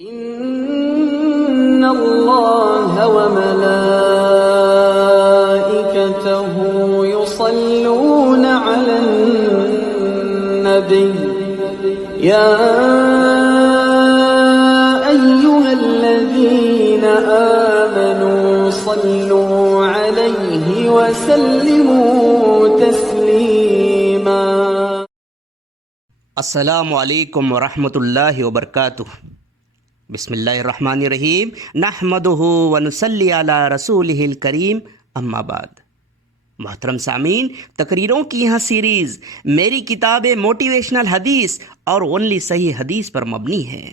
إن الله وملائكته يصلون على النبي يا أيها الذين آمنوا صلوا عليه وسلموا تسليما. السلام علیکم ورحمۃ اللہ وبرکاتہ. بسم اللہ الرحمن الرحیم. نحمدہ ونصلی علی رسولہ الکریم. اما بعد. محترم سامعین، تقریروں کی یہاں سیریز میری کتاب موٹیویشنل حدیث اور اونلی صحیح حدیث پر مبنی ہے.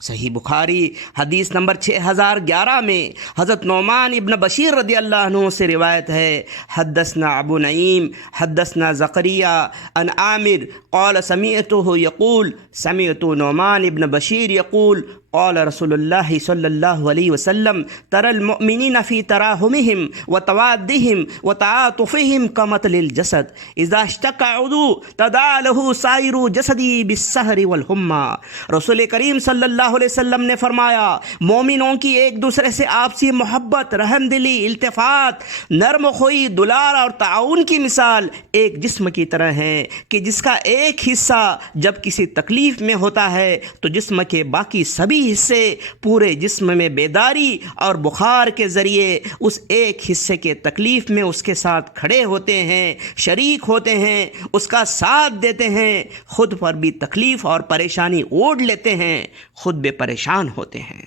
صحیح بخاری حدیث نمبر 6011 میں حضرت نعمان ابن بشیر رضی اللہ عنہ سے روایت ہے، حدثنا ابو نعیم حدثنا زکریا عن عامر قال سمعته يقول سمعت نعمان ابن بشیر يقول قال رسول اللہ صلی اللہ علیہ وسلم ترى المؤمنین فی تراحمهم وتوادهم وتعاطفهم كمثل الجسد اذا اشتكى عضو تداعى له سائر جسدی بالسہر والحمى. رسول کریم صلی اللہ علیہ وسلم نے فرمایا، مومنوں کی ایک دوسرے سے آپسی محبت، رحم دلی، التفات، نرم خوئی، دلار اور تعاون کی مثال ایک جسم کی طرح ہے کہ جس کا ایک حصہ جب کسی تکلیف میں ہوتا ہے تو جسم کے باقی سبھی حصے پورے جسم میں بیداری اور بخار کے ذریعے اس ایک حصے کے تکلیف میں اس کے ساتھ کھڑے ہوتے ہیں، شریک ہوتے ہیں، اس کا ساتھ دیتے ہیں، خود پر بھی تکلیف اور پریشانی اوڑھ لیتے ہیں، خود بے پریشان ہوتے ہیں.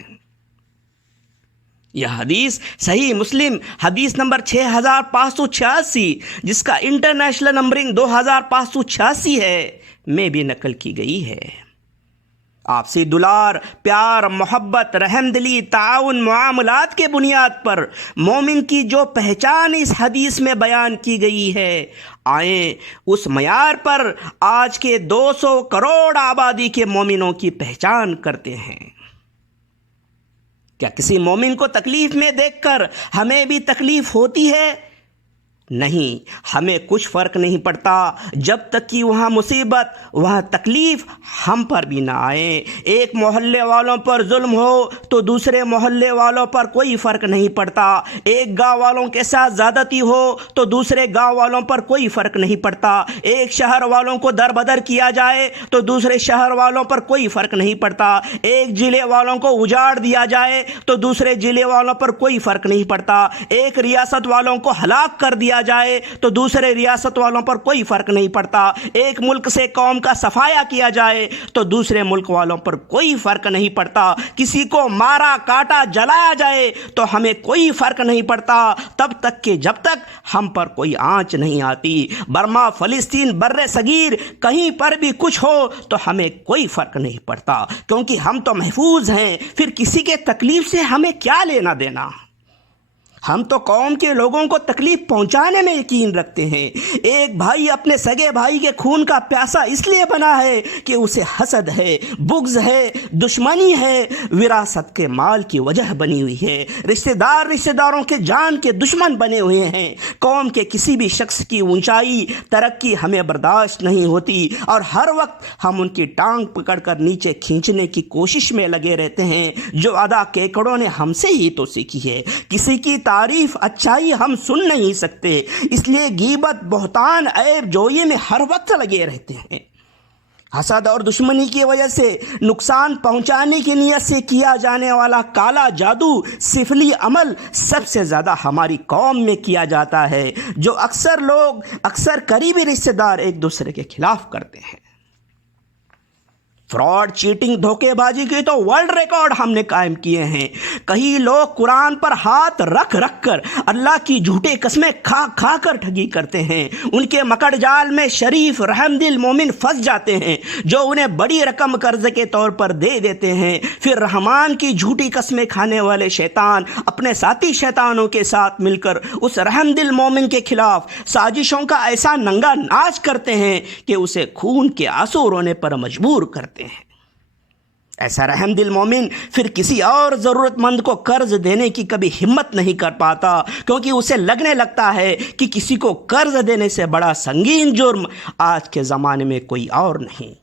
یہ حدیث صحیح مسلم حدیث نمبر 6586 جس کا انٹرنیشنل نمبرنگ 2586 ہے میں بھی نقل کی گئی ہے. آپسی دلار، پیار، محبت، رحم دلی، تعاون، معاملات کے بنیاد پر مومن کی جو پہچان اس حدیث میں بیان کی گئی ہے، آئیں اس معیار پر آج کے 200 کروڑ آبادی کے مومنوں کی پہچان کرتے ہیں. کیا کسی مومن کو تکلیف میں دیکھ کر ہمیں بھی تکلیف ہوتی ہے؟ نہیں، ہمیں کچھ فرق نہیں پڑتا جب تک کہ وہاں مصیبت، وہاں تکلیف ہم پر بھی نہ آئے. ایک محلے والوں پر ظلم ہو تو دوسرے محلے والوں پر کوئی فرق نہیں پڑتا. ایک گاؤں والوں کے ساتھ زیادتی ہو تو دوسرے گاؤں والوں پر کوئی فرق نہیں پڑتا. ایک شہر والوں کو در بدر کیا جائے تو دوسرے شہر والوں پر کوئی فرق نہیں پڑتا. ایک ضلع والوں کو اجاڑ دیا جائے تو دوسرے ضلع والوں پر کوئی فرق نہیں پڑتا. ایک ریاست والوں کو ہلاک کر دیا جائے تو دوسرے ریاست والوں پر کوئی فرق نہیں پڑتا. ایک ملک سے قوم کا صفایا کیا جائے تو دوسرے ملک والوں پر کوئی فرق نہیں پڑتا. کسی کو مارا، کاٹا، جلایا جائے تو ہمیں کوئی فرق نہیں پڑتا تب تک کہ جب تک ہم پر کوئی آنچ نہیں آتی. برما، فلسطین، بر صغیر کہیں پر بھی کچھ ہو تو ہمیں کوئی فرق نہیں پڑتا کیونکہ ہم تو محفوظ ہیں. پھر کسی کے تکلیف سے ہمیں کیا لینا دینا؟ ہم تو قوم کے لوگوں کو تکلیف پہنچانے میں یقین رکھتے ہیں. ایک بھائی اپنے سگے بھائی کے خون کا پیاسا اس لیے بنا ہے کہ اسے حسد ہے، بغض ہے، دشمنی ہے، وراثت کے مال کی وجہ بنی ہوئی ہے. رشتہ داروں کے جان کے دشمن بنے ہوئے ہیں. قوم کے کسی بھی شخص کی اونچائی، ترقی ہمیں برداشت نہیں ہوتی اور ہر وقت ہم ان کی ٹانگ پکڑ کر نیچے کھینچنے کی کوشش میں لگے رہتے ہیں جو ادا کیکڑوں نے ہم سے ہی تو سیکھی ہے. کسی کی تعریف، اچھائی ہم سن نہیں سکتے، اس لیے غیبت، بہتان، عیب جوئی میں ہر وقت لگے رہتے ہیں. حسد اور دشمنی کی وجہ سے نقصان پہنچانے کی نیت سے کیا جانے والا کالا جادو، سفلی عمل سب سے زیادہ ہماری قوم میں کیا جاتا ہے جو اکثر قریبی رشتہ دار ایک دوسرے کے خلاف کرتے ہیں. فراڈ، چیٹنگ، دھوکے بازی کی تو ورلڈ ریکارڈ ہم نے قائم کیے ہیں. کئی لوگ قرآن پر ہاتھ رکھ کر اللہ کی جھوٹے قسمیں کھا کر ٹھگی کرتے ہیں. ان کے مکڑ جال میں شریف، رحم دل مومن پھنس جاتے ہیں جو انہیں بڑی رقم قرض کے طور پر دے دیتے ہیں. پھر رحمان کی جھوٹی قسمیں کھانے والے شیطان اپنے ساتھی شیطانوں کے ساتھ مل کر اس رحم دل مومن کے خلاف سازشوں کا ایسا ننگا ناچ کرتے ہیں کہ اسے خون کے آنسو رونے پر مجبور کرتے ہیں. ایسا رحم دل مومن پھر کسی اور ضرورت مند کو قرض دینے کی کبھی ہمت نہیں کر پاتا کیونکہ اسے لگنے لگتا ہے کہ کسی کو قرض دینے سے بڑا سنگین جرم آج کے زمانے میں کوئی اور نہیں.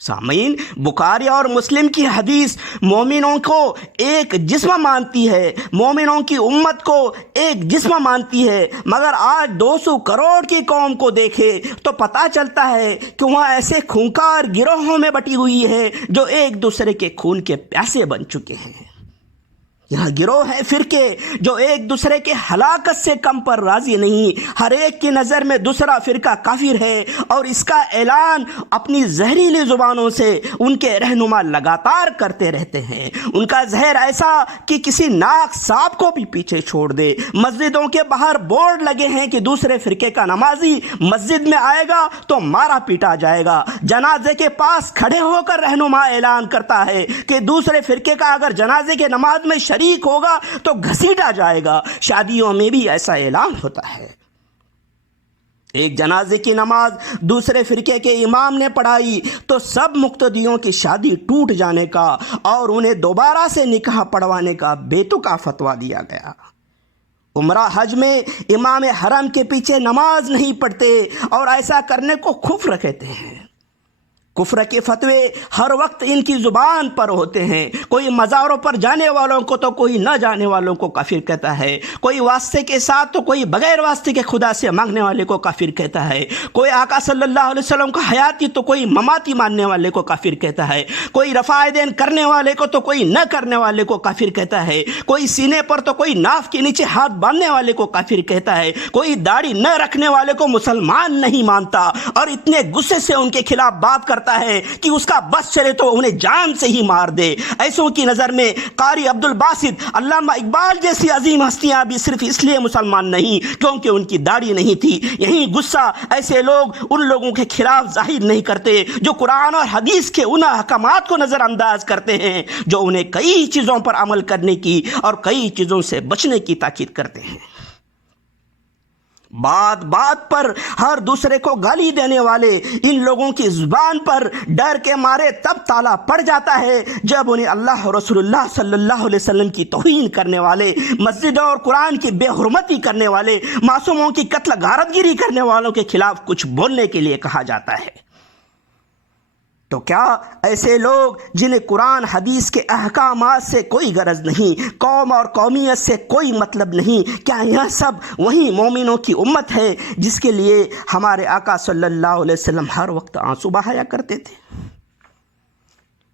سامعین، بخاری اور مسلم کی حدیث مومنوں کو ایک جسم مانتی ہے، مومنوں کی امت کو ایک جسم مانتی ہے، مگر آج 200 کروڑ کی قوم کو دیکھے تو پتہ چلتا ہے کہ وہاں ایسے خونخوار گروہوں میں بٹی ہوئی ہے جو ایک دوسرے کے خون کے پیاسے بن چکے ہیں۔ یہاں گروہ ہے فرقے جو ایک دوسرے کے ہلاکت سے کم پر راضی نہیں، ہر ایک کی نظر میں دوسرا فرقہ کافر ہے، اور اس کا اعلان اپنی زہریلی زبانوں سے ان کے رہنما لگاتار کرتے رہتے ہیں۔ ان کا زہر ایسا کہ کسی ناک سانپ کو بھی پیچھے چھوڑ دے۔ مسجدوں کے باہر بورڈ لگے ہیں کہ دوسرے فرقے کا نمازی مسجد میں آئے گا تو مارا پیٹا جائے گا۔ جنازے کے پاس کھڑے ہو کر رہنما اعلان کرتا ہے کہ دوسرے فرقے کا اگر جنازے کے نماز میں شریک ہوگا تو گھسیٹا جائے گا۔ شادیوں میں بھی ایسا اعلان ہوتا ہے۔ ایک جنازے کی نماز دوسرے فرقے کے امام نے پڑھائی تو سب مقتدیوں کی شادی ٹوٹ جانے کا اور انہیں دوبارہ سے نکاح پڑھوانے کا بیتقا فتویٰ دیا گیا۔ عمرہ حج میں امام حرم کے پیچھے نماز نہیں پڑھتے اور ایسا کرنے کو کفر کہتے ہیں۔ کفر کے فتوے ہر وقت ان کی زبان پر ہوتے ہیں۔ کوئی مزاروں پر جانے والوں کو تو کوئی نہ جانے والوں کو کافر کہتا ہے، کوئی واسطے کے ساتھ تو کوئی بغیر واسطے کے خدا سے مانگنے والے کو کافر کہتا ہے، کوئی آقا صلی اللہ علیہ وسلم کا حیاتی تو کوئی مماتی ماننے والے کو کافر کہتا ہے، کوئی رفع دین کرنے والے کو تو کوئی نہ کرنے والے کو کافر کہتا ہے، کوئی سینے پر تو کوئی ناف کے نیچے ہاتھ باندھنے والے کو کافر کہتا ہے، کوئی داڑھی نہ رکھنے والے کو مسلمان نہیں مانتا، اور اتنے غصے سے ان کے خلاف بات کرتا ہے کہ اس کا بس چلے تو انہیں جان سے ہی مار دے۔ ایسوں کی نظر میں قاری عبد الباسط، علامہ اقبال جیسی عظیم ہستیاں بھی صرف اس لیے مسلمان نہیں کیونکہ ان کی داڑھی نہیں تھی۔ یہی غصہ ایسے لوگ ان لوگوں کے خلاف ظاہر نہیں کرتے جو قرآن اور حدیث کے ان احکامات کو نظر انداز کرتے ہیں جو انہیں کئی چیزوں پر عمل کرنے کی اور کئی چیزوں سے بچنے کی تاکید کرتے ہیں۔ بات بات پر ہر دوسرے کو گالی دینے والے ان لوگوں کی زبان پر ڈر کے مارے تب تالا پڑ جاتا ہے جب انہیں اللہ اور رسول اللہ صلی اللہ علیہ وسلم کی توہین کرنے والے، مسجد اور قرآن کی بے حرمتی کرنے والے، معصوموں کی قتل غارت گیری کرنے والوں کے خلاف کچھ بولنے کے لیے کہا جاتا ہے۔ تو کیا ایسے لوگ جنہیں قرآن حدیث کے احکامات سے کوئی غرض نہیں، قوم اور قومیت سے کوئی مطلب نہیں، کیا یہ سب وہی مومنوں کی امت ہے جس کے لیے ہمارے آقا صلی اللہ علیہ وسلم ہر وقت آنسو بہایا کرتے تھے؟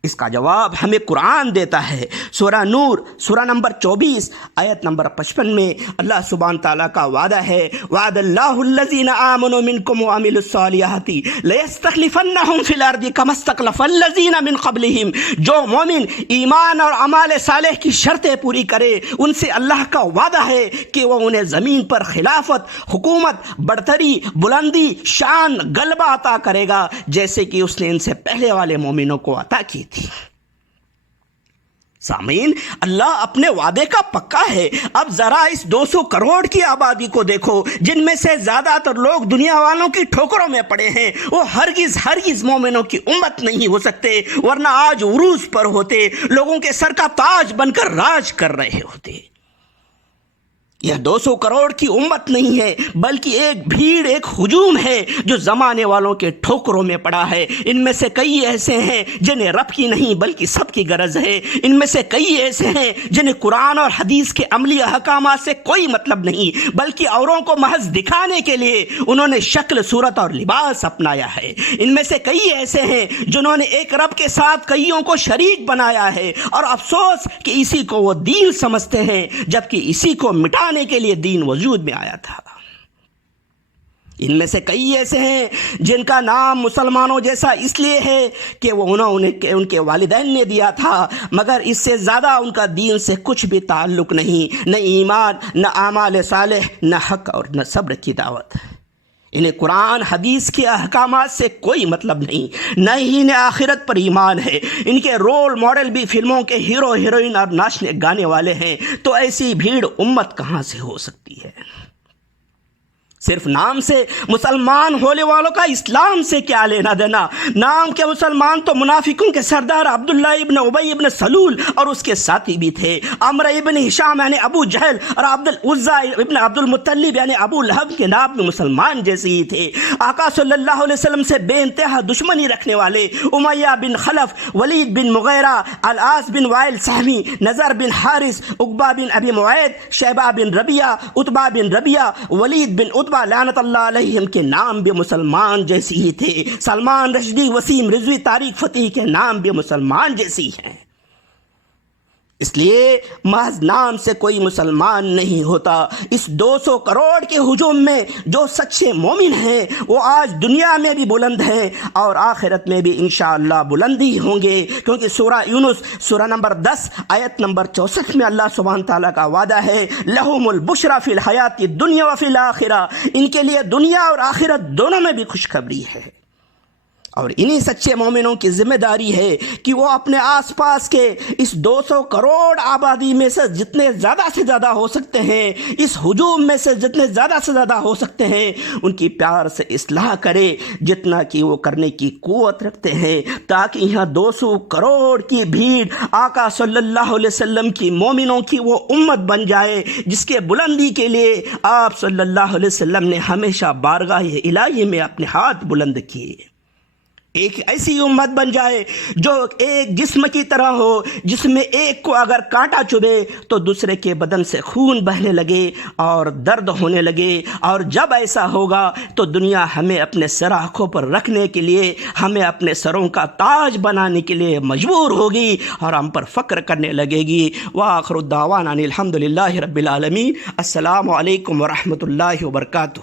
اس کا جواب ہمیں قرآن دیتا ہے۔ سورہ نور سورہ نمبر 24 آیت نمبر 55 میں اللہ سبحانہ تعالیٰ کا وعدہ ہے، وعد اللہ الذین آمنوا منکم وعملوا الصالحات لیستخلفنہم فی الارض کما استخلف الذین من قبلہم۔ جو مومن ایمان اور اعمال صالح کی شرطیں پوری کرے ان سے اللہ کا وعدہ ہے کہ وہ انہیں زمین پر خلافت، حکومت، برتری، بلندی، شان، غلبہ عطا کرے گا جیسے کہ اس نے ان سے پہلے والے مومنوں کو عطا کی تھی۔ سامعین، اللہ اپنے وعدے کا پکا ہے۔ اب ذرا اس 200 کروڑ کی آبادی کو دیکھو جن میں سے زیادہ تر لوگ دنیا والوں کی ٹھوکروں میں پڑے ہیں، وہ ہرگز مومنوں کی امت نہیں ہو سکتے، ورنہ آج عروج پر ہوتے، لوگوں کے سر کا تاج بن کر راج کر رہے ہوتے۔ یہ 200 کروڑ کی امت نہیں ہے بلکہ ایک بھیڑ، ایک ہجوم ہے جو زمانے والوں کے ٹھوکروں میں پڑا ہے۔ ان میں سے کئی ایسے ہیں جنہیں رب کی نہیں بلکہ سب کی غرض ہے۔ ان میں سے کئی ایسے ہیں جنہیں قرآن اور حدیث کے عملی احکامات سے کوئی مطلب نہیں بلکہ اوروں کو محض دکھانے کے لیے انہوں نے شکل، صورت اور لباس اپنایا ہے۔ ان میں سے کئی ایسے ہیں جنہوں نے ایک رب کے ساتھ کئیوں کو شریک بنایا ہے، اور افسوس کہ اسی کو وہ دین سمجھتے ہیں جبکہ اسی کو مٹانے کے لیے دین وجود میں آیا تھا۔ ان میں سے کئی ایسے ہیں جن کا نام مسلمانوں جیسا اس لیے ہے کہ وہ ان کے والدین نے دیا تھا، مگر اس سے زیادہ ان کا دین سے کچھ بھی تعلق نہیں، نہ ایمان، نہ اعمال صالح، نہ حق اور نہ صبر کی دعوت۔ انہیں قرآن حدیث کے احکامات سے کوئی مطلب نہیں، نہ ہی انہیں آخرت پر ایمان ہے۔ ان کے رول ماڈل بھی فلموں کے ہیرو ہیروئن اور ناچنے گانے والے ہیں، تو ایسی بھیڑ امت کہاں سے ہو سکتی ہے؟ صرف نام سے مسلمان ہونے والوں کا اسلام سے کیا لینا دینا؟ نام کے مسلمان تو منافقوں کے سردار عبداللہ ابن ابی ابن سلول اور اس کے ساتھی بھی تھے، عمرو ابن ہشام یعنی ابو جہل اور عبد العزیٰ ابن عبد المطلب یعنی ابو لہب کے نام میں مسلمان جیسے ہی تھے۔ آقا صلی اللہ علیہ وسلم سے بے انتہا دشمنی رکھنے والے امیہ بن خلف، ولید بن مغیرہ، العاص بن وائل سہمی، نضر بن حارث، عقبہ بن ابی معیط، شیبہ بن ربیعہ، عتبہ بن ربیعہ، ولید بن عتبہ لعنت اللہ علیہم کے نام بھی مسلمان جیسی ہی تھے۔ سلمان رشدی، وسیم رضوی، طارق فتح کے نام بھی مسلمان جیسی ہیں۔ اس لیے محض نام سے کوئی مسلمان نہیں ہوتا۔ اس 200 کروڑ کے ہجوم میں جو سچے مومن ہیں وہ آج دنیا میں بھی بلند ہیں اور آخرت میں بھی انشاءاللہ بلندی ہوں گے، کیونکہ سورہ یونس سورہ نمبر 10 آیت نمبر 64 میں اللہ سبحانہ تعالیٰ کا وعدہ ہے، لہم البشریٰ فی الحیات الدنیا وفی الآخرہ، ان کے لیے دنیا اور آخرت دونوں میں بھی خوشخبری ہے۔ اور انہی سچے مومنوں کی ذمہ داری ہے کہ وہ اپنے آس پاس کے اس 200 کروڑ آبادی میں سے جتنے زیادہ سے زیادہ ہو سکتے ہیں، اس ہجوم میں سے جتنے زیادہ سے زیادہ ہو سکتے ہیں، ان کی پیار سے اصلاح کرے جتنا کہ وہ کرنے کی قوت رکھتے ہیں، تاکہ یہاں 200 کروڑ کی بھیڑ آقا صلی اللہ علیہ وسلم کی مومنوں کی وہ امت بن جائے جس کے بلندی کے لیے آپ صلی اللہ علیہ وسلم نے ہمیشہ بارگاہ الہی میں اپنے ہاتھ بلند کیے۔ ایک ایسی امت بن جائے جو ایک جسم کی طرح ہو، جس میں ایک کو اگر کانٹا چبھے تو دوسرے کے بدن سے خون بہنے لگے اور درد ہونے لگے، اور جب ایسا ہوگا تو دنیا ہمیں اپنے سر آنکھوں پر رکھنے کے لیے، ہمیں اپنے سروں کا تاج بنانے کے لیے مجبور ہوگی اور ہم پر فخر کرنے لگے گی۔ وآخر الدعوانا ان الحمد للہ رب العالمین۔ السلام علیکم ورحمۃ اللہ وبرکاتہ۔